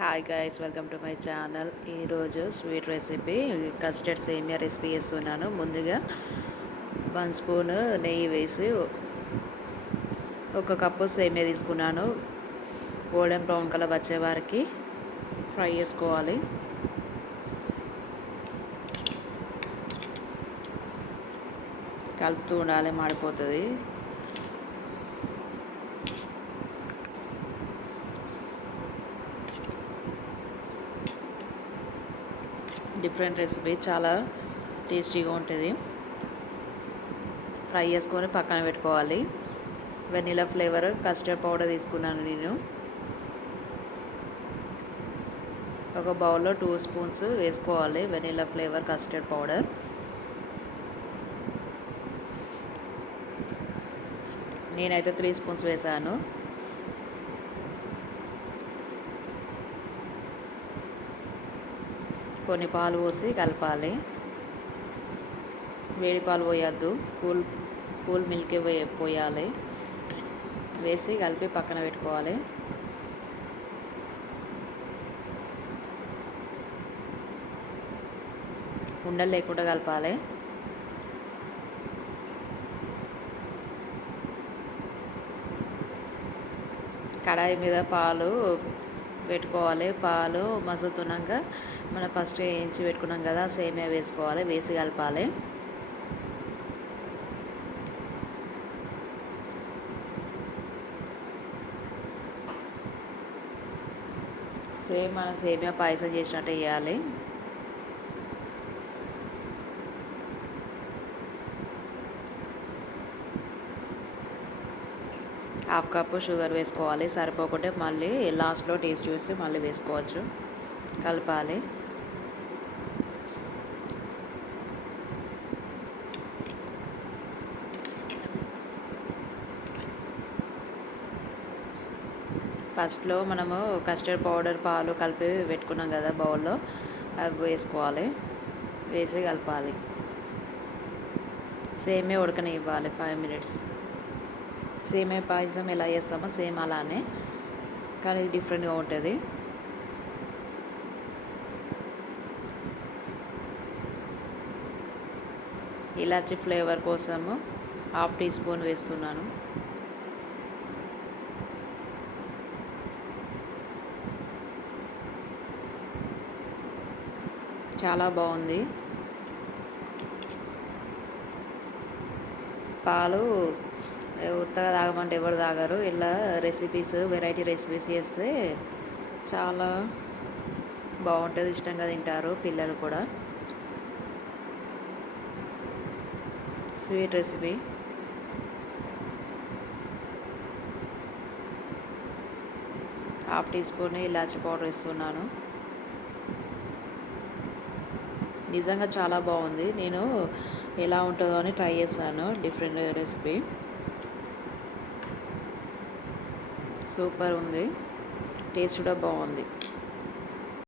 Hi guys, welcome to my channel. ఈరోజు sweet recipe custard సేమియా recipe చేస్తున్నాను. ముందుగా 1 స్పూన్ నెయ్యి వేసి ఒక కప్పు సేమియా తీసుకున్నాను. గోల్డెన్ బ్రౌన్ కలర్ వచ్చే వారికి ఫ్రై చేసుకోవాలి. కలుపుతూ ఉండాలి, మాడిపోతుంది. డిఫరెంట్ రెసిపీ, చాలా టేస్టీగా ఉంటుంది. ఫ్రై చేసుకొని పక్కన పెట్టుకోవాలి. వెనిలా ఫ్లేవర్ కస్టర్డ్ పౌడర్ తీసుకున్నాను నేను. ఒక బౌల్లో 2 స్పూన్స్ వేసుకోవాలి వెనిలా ఫ్లేవర్ కస్టర్డ్ పౌడర్. నేనైతే 3 స్పూన్స్ వేసాను. కొన్ని పాలు పోసి కలపాలి. వేడి పాలు పోయొద్దు, కూల్ మిల్క్ పోయాలి. వేసి కలిపి పక్కన పెట్టుకోవాలి. ఉండలు లేకుండా కలపాలి. కడాయి మీద పాలు పెట్టుకోవాలి. పాలు మసులుతున్నాక మనం ఫస్ట్ వేయించి పెట్టుకున్నాం కదా, సేమియా వేసుకోవాలి. వేసి కలపాలి. సేమ్ మనం సేమియా పాయసం చేసినట్టు వేయాలి. హాఫ్ కప్పు షుగర్ వేసుకోవాలి. సరిపోకుంటే మళ్ళీ లాస్ట్లో టేస్ట్ చూసి మళ్ళీ వేసుకోవచ్చు. కలపాలి. ఫస్ట్లో మనము కస్టర్డ్ పౌడర్ పాలు కలిపి పెట్టుకున్నాం కదా బౌల్లో, అవి వేసుకోవాలి. వేసి కలపాలి. సేమే ఉడకనివ్వాలి 5 మినిట్స్. సేమియా పాయసం ఎలా చేస్తామో సేమ్ అలానే, కానీ ఇది డిఫరెంట్గా ఉంటుంది. ఇలాచి ఫ్లేవర్ కోసము 1/2 టీ స్పూన్ వేస్తున్నాను. చాలా బాగుంది. పాలు ఉత్తగా తాగమంటే ఎవరు తాగరు. ఇలా రెసిపీస్, వెరైటీ రెసిపీస్ చేస్తే చాలా బాగుంటుంది. ఇష్టంగా తింటారు పిల్లలు కూడా. Sweet recipe. Half teaspoon ఇలాచి పౌడర్ వేస్తున్నాను. నిజంగా చాలా బాగుంది. నేను ఎలా ఉంటుందో అని ట్రై చేశాను. డిఫరెంట్ రెసిపీ, సూపర్ ఉంది. టేస్ట్ కూడా బాగుంది.